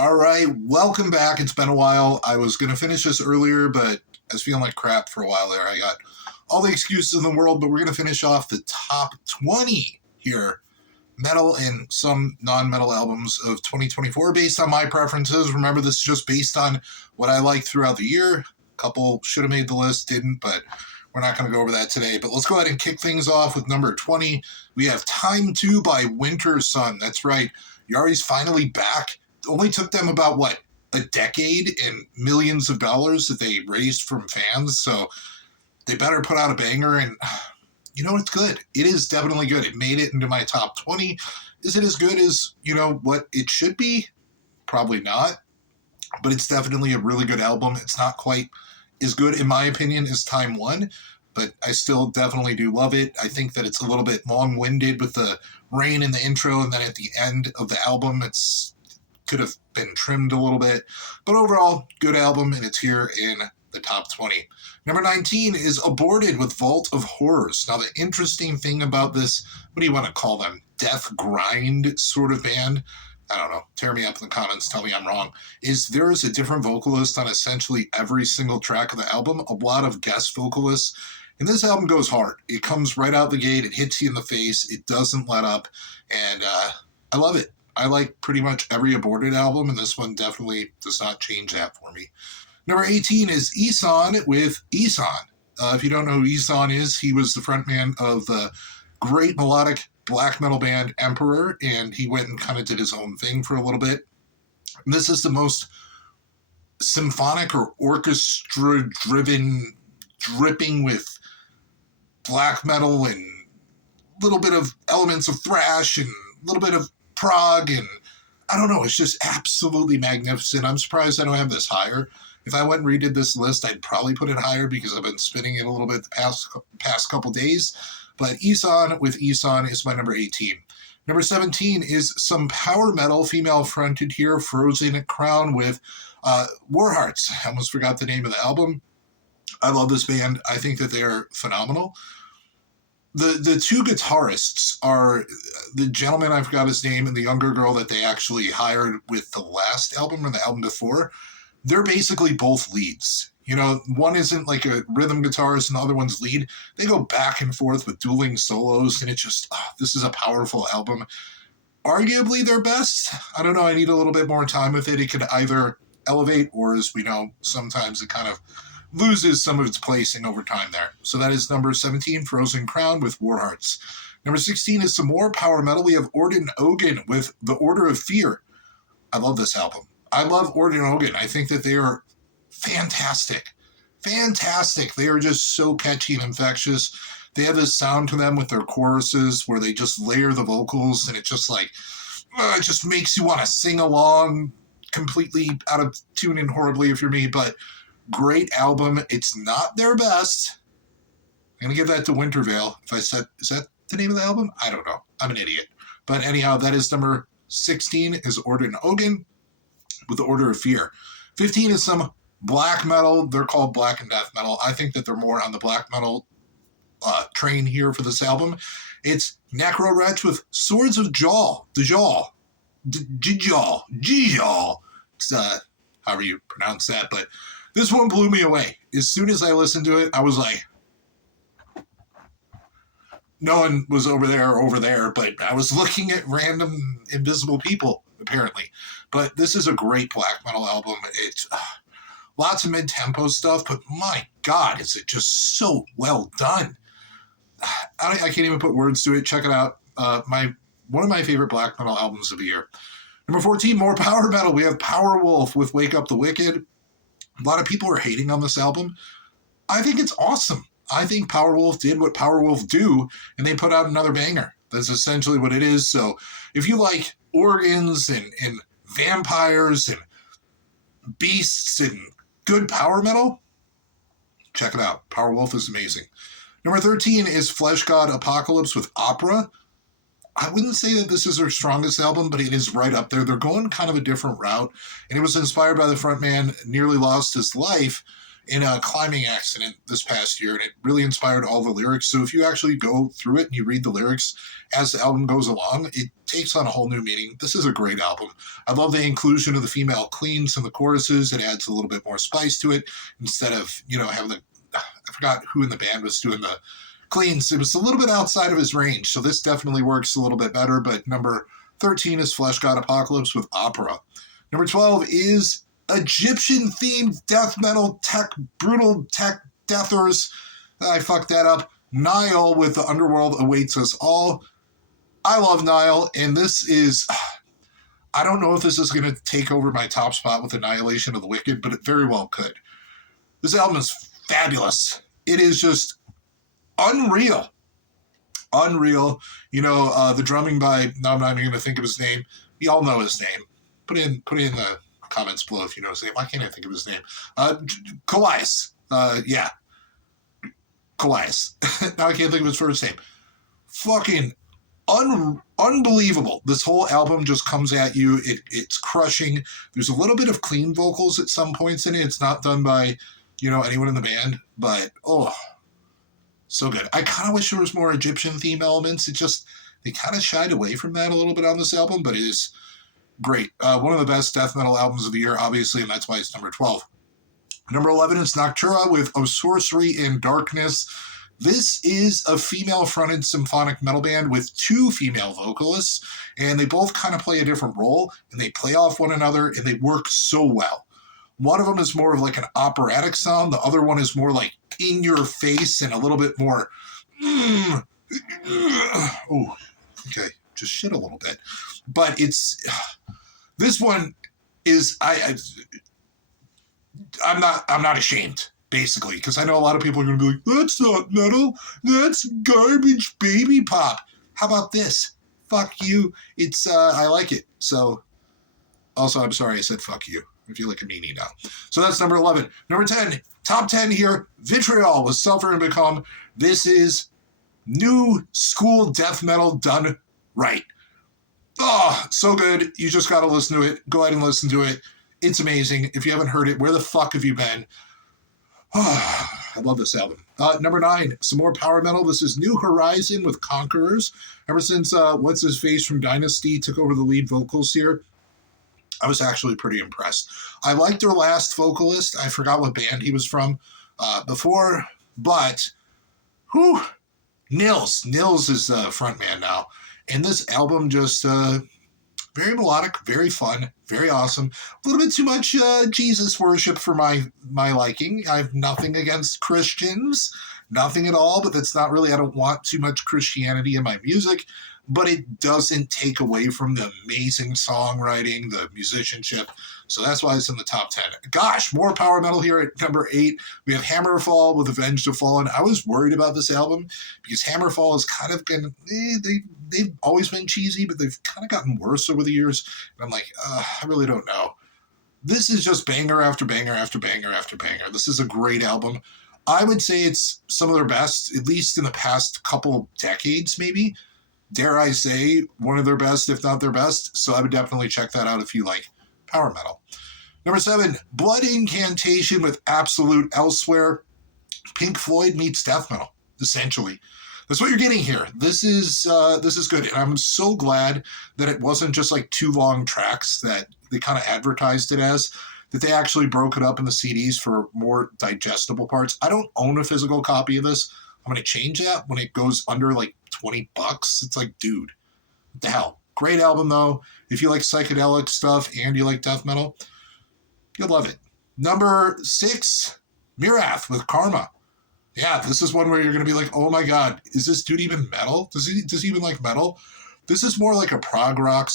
All right, welcome back. It's been a while. I was going to finish this earlier, but I was feeling like crap for a while there. I got all the excuses in the world, but we're going to finish off the top 20 here. Metal and some non-metal albums of 2024 based on my preferences. Remember, this is just based on what I like throughout the year. A couple should have made the list, didn't, but we're not going to go over that today. But let's go ahead and kick things off with number 20. We have Time 2 by Winter Sun. That's right. Yari's finally back. It only took them about, a decade and millions of dollars that they raised from fans. So they better put out a banger. And it's good. It is definitely good. It made it into my top 20. Is it as good as, what it should be? Probably not. But it's definitely a really good album. It's not quite as good, in my opinion, as Time 1. But I still definitely do love it. I think that it's a little bit long-winded with the rain in the intro, and then at the end of the album, it's could have been trimmed a little bit. But overall, good album, and it's here in the top 20. Number 19 is Aborted with Vault of Horrors. Now, the interesting thing about this, what do you want to call them? Death grind sort of band? I don't know. Tear me up in the comments. Tell me I'm wrong. Is there is a different vocalist on essentially every single track of the album. A lot of guest vocalists. And this album goes hard. It comes right out the gate. It hits you in the face. It doesn't let up. And I love it. I like pretty much every Aborted album, and this one definitely does not change that for me. Number 18 is Ihsahn with Ihsahn. If you don't know who Ihsahn is, he was the frontman of the great melodic black metal band Emperor, and he went and kind of did his own thing for a little bit. And this is the most symphonic or orchestra-driven, dripping with black metal and a little bit of elements of thrash and a little bit of prog, and I don't know, it's just absolutely magnificent. I'm surprised I don't have this higher. If I went and redid this list, I'd probably put it higher because I've been spinning it a little bit the past couple days. But Ihsahn with Ihsahn is my number 18. Number 17 is some power metal, female fronted here, Frozen Crown with Warhearts. I almost forgot the name of the album. I love this band. I think that they're phenomenal. The two guitarists are the gentleman, I forgot his name, and the younger girl that they actually hired with the last album or the album before. They're basically both leads. One isn't like a rhythm guitarist and the other one's lead. They go back and forth with dueling solos, and it just, this is a powerful album. Arguably their best. I don't know, I need a little bit more time with it. It could either elevate, or as we know, sometimes it kind of loses some of its placing over time there. So that is number 17, Frozen Crown with Warhearts. Number 16 is some more power metal. We have Orden Ogan with The Order of Fear. I love this album. I love Orden Ogan. I think that they are fantastic. Fantastic. They are just so catchy and infectious. They have this sound to them with their choruses where they just layer the vocals, and it just it just makes you want to sing along, completely out of tune and horribly if you're me, but great album. It's not their best. I'm going to give that to Wintervale. If I said, is that the name of the album? I don't know. I'm an idiot. But anyhow, that is number 16 is Orden Ogan with The Order of Fear. 15 is some black metal. They're called black and death metal. I think that they're more on the black metal train here for this album. It's Necro Wretch with Swords of Jaw. The Jaw. Jaw. It's however you pronounce that, but this one blew me away. As soon as I listened to it, I was like, no one was over there, but I was looking at random invisible people, apparently. But this is a great black metal album. It's lots of mid-tempo stuff, but my God, is it just so well done. I can't even put words to it. Check it out. One of my favorite black metal albums of the year. Number 14, more power metal. We have Powerwolf with Wake Up the Wicked. A lot of people are hating on this album. I think it's awesome. I think Powerwolf did what Powerwolf do, and they put out another banger. That's essentially what it is. So if you like organs and vampires and beasts and good power metal, check it out. Powerwolf is amazing. Number 13 is Flesh God Apocalypse with Opera. I wouldn't say that this is their strongest album, but it is right up there. They're going kind of a different route, and it was inspired by the frontman nearly lost his life, in a climbing accident this past year, and it really inspired all the lyrics. So if you actually go through it and you read the lyrics as the album goes along, it takes on a whole new meaning. This is a great album. I love the inclusion of the female cleans in the choruses. It adds a little bit more spice to it instead of, having I forgot who in the band was doing the cleans. It was a little bit outside of his range, so this definitely works a little bit better. But number 13 is Flesh God Apocalypse with Opera. Number 12 is Egyptian-themed death metal brutal tech deathers. I fucked that up. Nile with The Underworld Awaits Us All. I love Nile, and this is... I don't know if this is going to take over my top spot with Annihilation of the Wicked, but it very well could. This album is fabulous. It is just unreal. Unreal. The drumming by... No, I'm not even going to think of his name. You all know his name. Put it in the comments below if you know his name. Why can't I think of his name? Callias. Callias. Now I can't think of his first name. Fucking unbelievable. This whole album just comes at you. It's crushing. There's a little bit of clean vocals at some points in it. It's not done by, anyone in the band, but, so good. I kind of wish there was more Egyptian theme elements. They kind of shied away from that a little bit on this album, but it is great. One of the best death metal albums of the year, obviously, and that's why it's number 12. Number 11 is Noctura with O Sorcery in Darkness. This is a female-fronted symphonic metal band with two female vocalists, and they both kind of play a different role, and they play off one another, and they work so well. One of them is more of like an operatic sound. The other one is more like in your face and a little bit more... Oh, okay. Just shit a little bit. But this one is, I'm not ashamed, basically, because I know a lot of people are going to be like, that's not metal, that's garbage baby pop. How about this? Fuck you. I like it. So, also, I'm sorry I said fuck you. I feel like a meanie now. So that's number 11. Number 10, top 10 here, Vitriol with Suffer and Become. This is new school death metal done right. Oh, so good. You just got to listen to it. Go ahead and listen to it. It's amazing. If you haven't heard it, where the fuck have you been? Oh, I love this album. Number 9, some more power metal. This is New Horizon with Conquerors. Ever since What's-His-Face from Dynasty took over the lead vocals here, I was actually pretty impressed. I liked their last vocalist. I forgot what band he was from before, but Nils. Nils is the frontman now. And this album just very melodic, very fun, very awesome. A little bit too much Jesus worship for my liking. I have nothing against Christians, nothing at all, but that's not really, I don't want too much Christianity in my music, but it doesn't take away from the amazing songwriting, the musicianship. So that's why it's in the top 10. Gosh, more power metal here at number 8. We have Hammerfall with Avenged the Fallen. I was worried about this album because Hammerfall has kind of been, they've always been cheesy, but they've kind of gotten worse over the years. And I'm like, I really don't know. This is just banger after banger after banger after banger. This is a great album. I would say it's some of their best, at least in the past couple decades, maybe. Dare I say, one of their best, if not their best. So I would definitely check that out if you like power metal. Number 7, Blood Incantation with Absolute Elsewhere. Pink Floyd meets death metal, essentially. That's what you're getting here. This is good. And I'm so glad that it wasn't just like 2 long tracks that they kind of advertised it as, that they actually broke it up in the CDs for more digestible parts. I don't own a physical copy of this. I'm going to change that when it goes under like $20. It's like, dude, what the hell? Great album, though. If you like psychedelic stuff and you like death metal, you'll love it. Number 6, Mirath with Karma. Yeah, this is one where you're going to be like, oh my God, is this dude even metal? Does he even like metal? This is more like a prog rock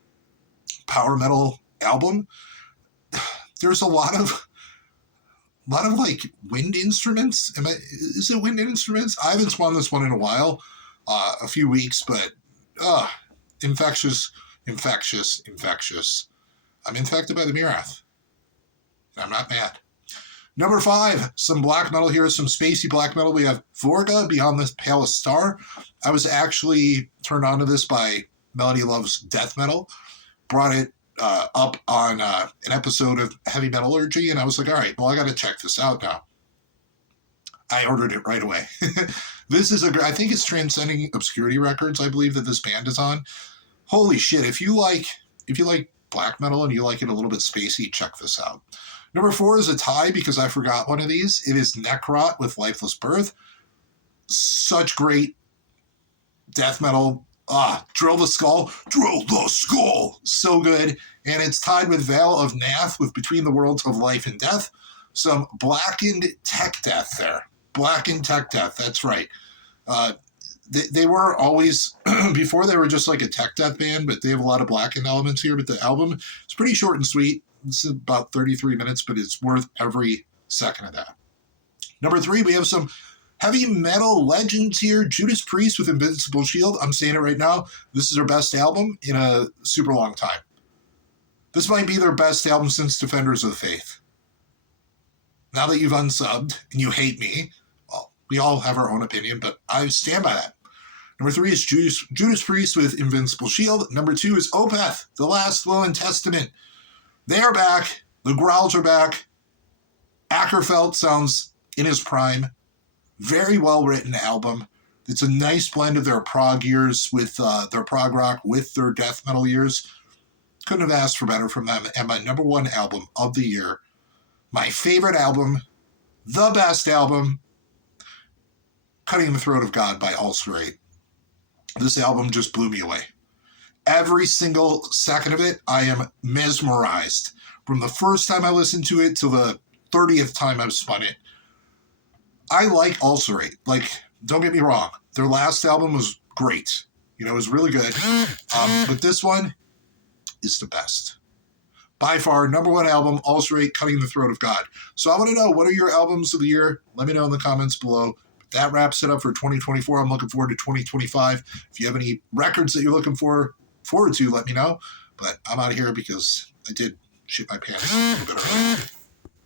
/ power metal album. There's a lot of like wind instruments. Is it wind instruments? I haven't spun this one in a while, a few weeks, but infectious. I'm infected by the Mirath. I'm not mad. Number 5, some black metal here, some spacey black metal. We have Vorga, Beyond the Palest Star. I was actually turned on to this by Melody Loves Death Metal. Brought it up on an episode of Heavy Metallurgy, and I was like, all right, well, I got to check this out now. I ordered it right away. This is I think it's Transcending Obscurity Records, I believe, that this band is on. Holy shit, if you like black metal and you like it a little bit spacey, check this out. Number 4 is a tie because I forgot one of these. It is Necrot with Lifeless Birth. Such great death metal. Drill the Skull. So good. And it's tied with Veil of Nath with Between the Worlds of Life and Death. Some blackened tech death there. Blackened tech death, that's right. They were always, before they were just like a tech death band, but they have a lot of blackened elements here. But the album is pretty short and sweet. It's about 33 minutes, but it's worth every second of that. Number 3, we have some heavy metal legends here. Judas Priest with Invincible Shield. I'm saying it right now. This is their best album in a super long time. This might be their best album since Defenders of the Faith. Now that you've unsubbed and you hate me, well, we all have our own opinion, but I stand by that. Number 3 is Judas Priest with Invincible Shield. Number 2 is Opeth, The Last Will and Testament. They are back. The Growls are back. Ackerfeld sounds in his prime. Very well-written album. It's a nice blend of their prog years with their prog rock with their death metal years. Couldn't have asked for better from them. And my number 1 album of the year, my favorite album, the best album, Cutting the Throat of God by Ulcerate. This album just blew me away. Every single second of it, I am mesmerized. From the first time I listened to it till the 30th time I've spun it. I like Ulcerate. Like, don't get me wrong. Their last album was great. It was really good. But this one is the best. By far, number 1 album, Ulcerate, Cutting the Throat of God. So I want to know, what are your albums of the year? Let me know in the comments below. That wraps it up for 2024. I'm looking forward to 2025. If you have any records that you're looking forward to, let me know. But I'm out of here because I did shit my pants a bit early.